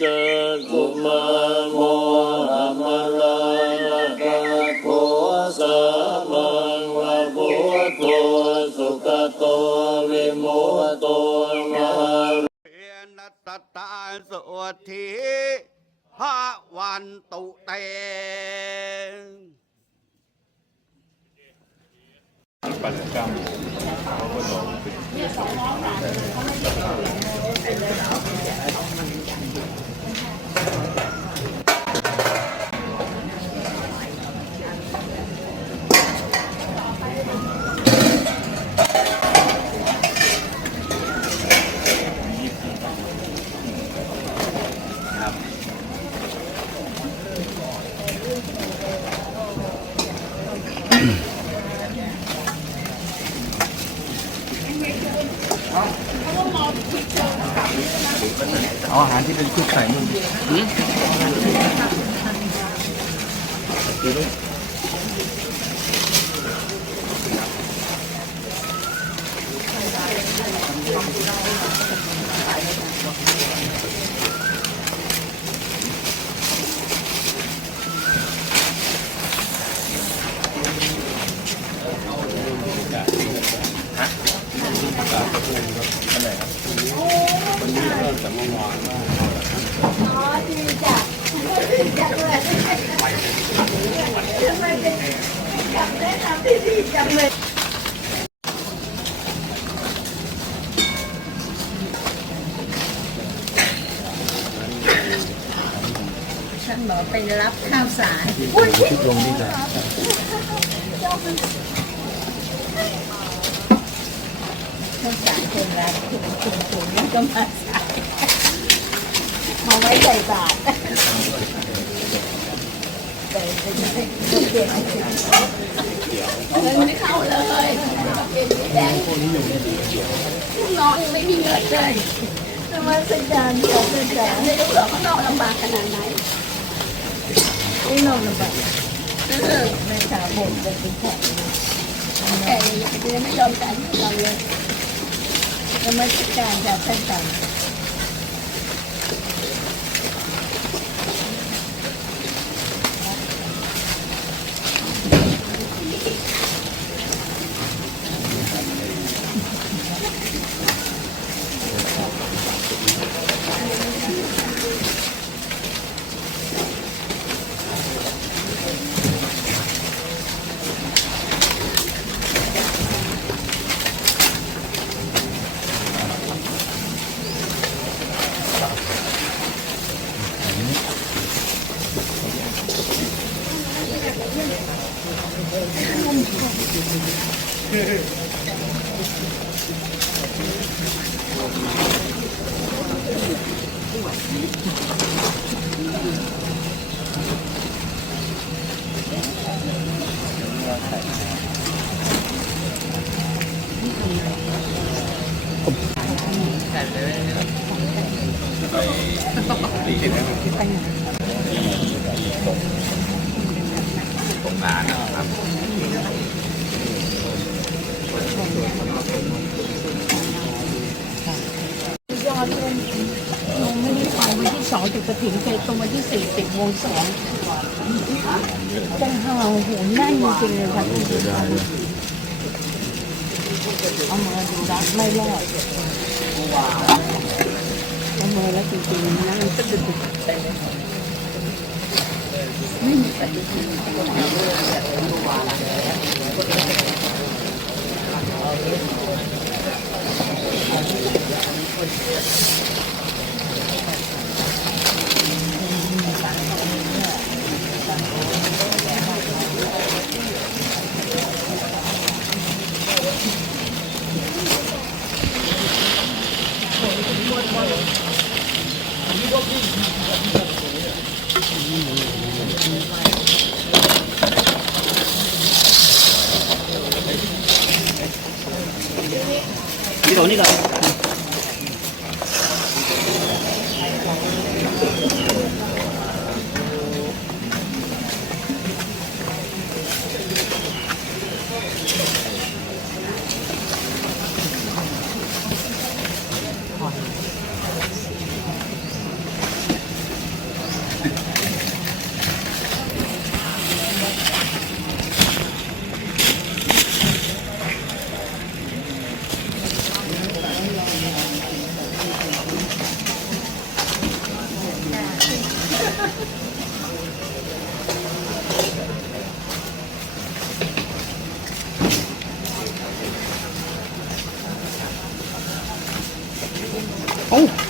จกุมารโมหมลายกะโคสามังวะพุทโธสุขโตวิโมตโตมาเอนัตตาสุทีพระวันตุเตเเอาอาหารที่เป็นชุดใส่ นู่นท่านหมอไปรับข้าวสารชุดลงนี่จะข้าวสารคนละถุงถุงถุงแล้วก็มาใส่ มาไว้ใส่บาตรใส่ไม่เด็กเงินไม่เข้าเลยแดงลูกน้องยังไม่มีเงินเลยทำไมสัญญาณขอสัญญาณไม่รู้หรอกข้างนอกลำบากขนาดไหนไม่นอกลำบากเออแม่ขาวบ่นจะเป็นแผลแผลยังไม่ยอมจ่ายให้เราเลยนมัสการจากท่านต่าง ตรงงานนะครับ ยอดเลย หนูไม่ได้ไปวันที่สองถึงกระถิ่นไปตรงวันที่สี่สิบโมงสองจังห่าวโหแน่นจริงเลยค่ะเอามาดูรักไม่รอดเอามาแล้วจริงๆนั่งตึ๊ดตึ๊ดไปเลยไม่มีปฏิทินนี่ตรงนี้ก่อน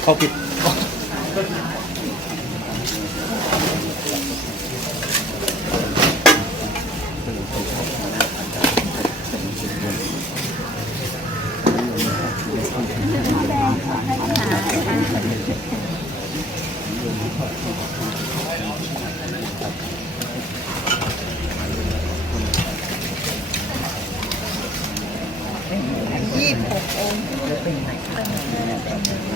เขาผิดสายอ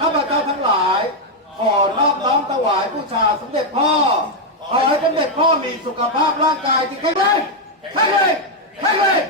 ข้าพเจ้าทั้งหลาย ขอนอบน้อมถวายบูชาสมเด็จพ่อ ขอให้สมเด็จพ่อมีสุขภาพร่างกายที่แข็งแรงแข็งแรงแข็งแรง